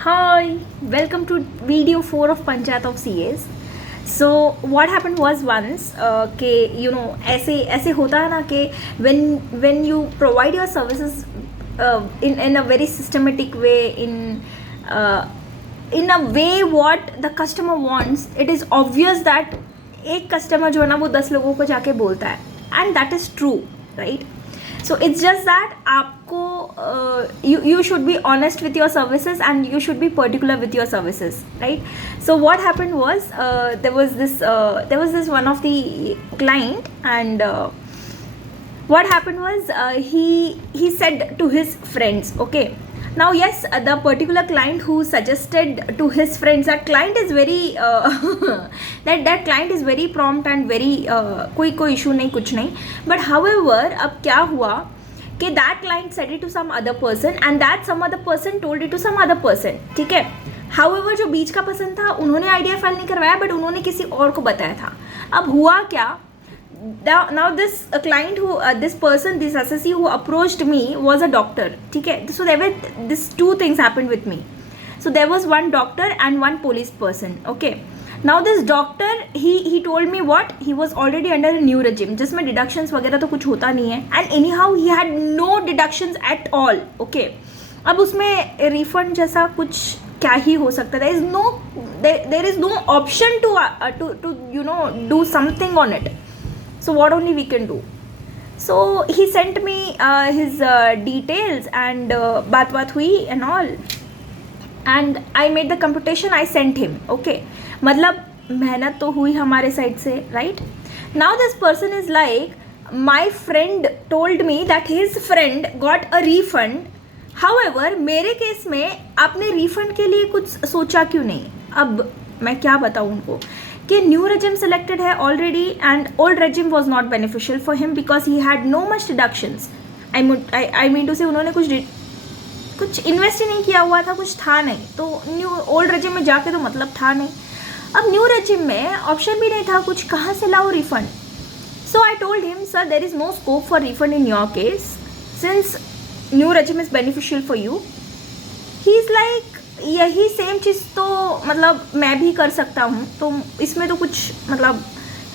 Hi, welcome to video 4 of Panchayat of CAs. So what happened was once कि ऐसे ऐसे होता है ना कि when you provide your services in a very systematic way, in a way what the customer wants, it is obvious that एक customer जो है ना वो 10 लोगों को जाके बोलता है, and that is true, right? So it's just that आपको you should be honest with your services and you should be particular with your services, right? So what happened was there was this one of the client, and what happened was he said to his friends, okay, now yes, the particular client who suggested to his friends, that client is very that client is very prompt and very कोई issue नहीं, कुछ नहीं. But however अब क्या हुआ कि that client said it to some other person and that some other person told it to some other person, ठीक है. However जो बीच का पर्सन था उन्होंने आइडिया फाइल नहीं करवाया, बट उन्होंने किसी और को बताया था. अब हुआ क्या, now this client who this person, this assessee who approached me was a doctor, ठीक है. So there were these two things happened with me. So there was one doctor and one police person, okay. Now this doctor he told me what, he was already under a new regime जिसमें deductions वगैरह तो कुछ होता नहीं है, and anyhow he had no deductions at all, okay. अब उसमें refund जैसा कुछ क्या ही हो सकता है, there is no option to do something on it. So what only we can do? So he sent me his details and बात हुई and all, and I made the computation, I sent him, okay. मतलब मेहनत तो हुई हमारे side से, right? Now this person is like, my friend told me that his friend got a refund. However मेरे case में आपने refund के लिए कुछ सोचा क्यों नहीं? अब मैं क्या बताऊँ उनको कि न्यू regime selected है already and old regime was not beneficial for him because he had no much deductions. I mean to say उन्होंने कुछ इन्वेस्ट ही नहीं किया हुआ था, कुछ था नहीं, तो न्यू ओल्ड रेजिम में जाके तो मतलब था नहीं. अब न्यू रेजिम में ऑप्शन भी नहीं था कुछ, कहाँ से लाओ refund. So I told him, sir there is no scope for refund in your case since new regime is beneficial for you. He is like, यही सेम चीज़ तो मतलब मैं भी कर सकता हूँ, तो इसमें तो कुछ मतलब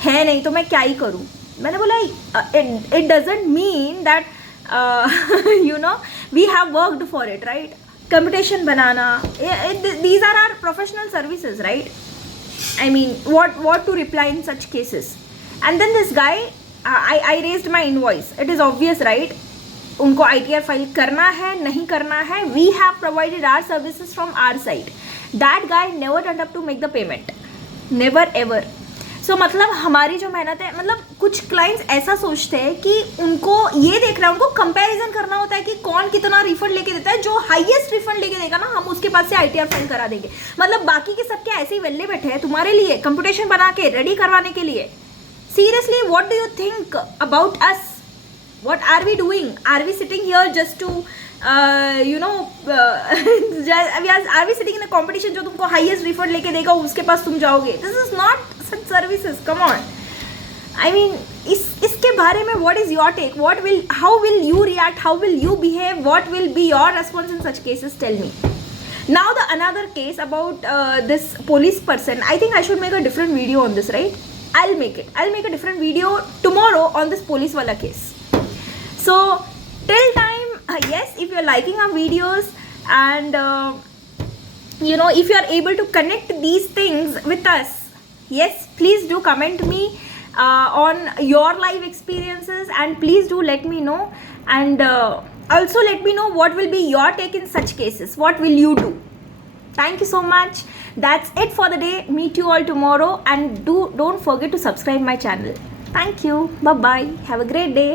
है नहीं, तो मैं क्या ही करूँ. मैंने बोला it doesn't mean that we have worked for it, right? Computation banana, these are our professional services, right? I mean, what to reply in such cases? And then this guy, I raised my invoice. It is obvious, right? उनको ITR file करना है नहीं करना है. We have provided our services from our side. That guy never turned up to make the payment, never ever. So मतलब हमारी जो मेहनत है, मतलब कुछ क्लाइंट्स ऐसा सोचते हैं कि उनको ये देखना है, उनको कंपैरिजन करना होता है कि कौन कितना रिफंड लेके देता है. जो हाईएस्ट रिफंड लेके देगा ना, हम उसके पास से ITR फाइल करा देंगे. मतलब बाकी के सबके ऐसे ही वेल्ले बैठे हैं तुम्हारे लिए कंप्यूटेशन बना के रेडी करवाने के लिए. Seriously, what do you think about us? What are we doing? Are we sitting here just to are we sitting in a competition जो तुमको highest refund लेके देगा उसके पास तुम जाओगे? This is not such services. Come on. I mean, इसके बारे में what is your take? How will you react? How will you behave? What will be your response in such cases? Tell me. Now the another case about this police person. I think I should make a different video on this, right? I'll make a different video tomorrow on this police wala case. So till time, yes, if you're liking our videos and if you are able to connect these things with us, yes, please do comment me on your live experiences, and please do let me know, and also let me know what will be your take in such cases. What will you do? Thank you so much. That's it for the day. Meet you all tomorrow, and don't forget to subscribe my channel. Thank you. Bye bye. Have a great day.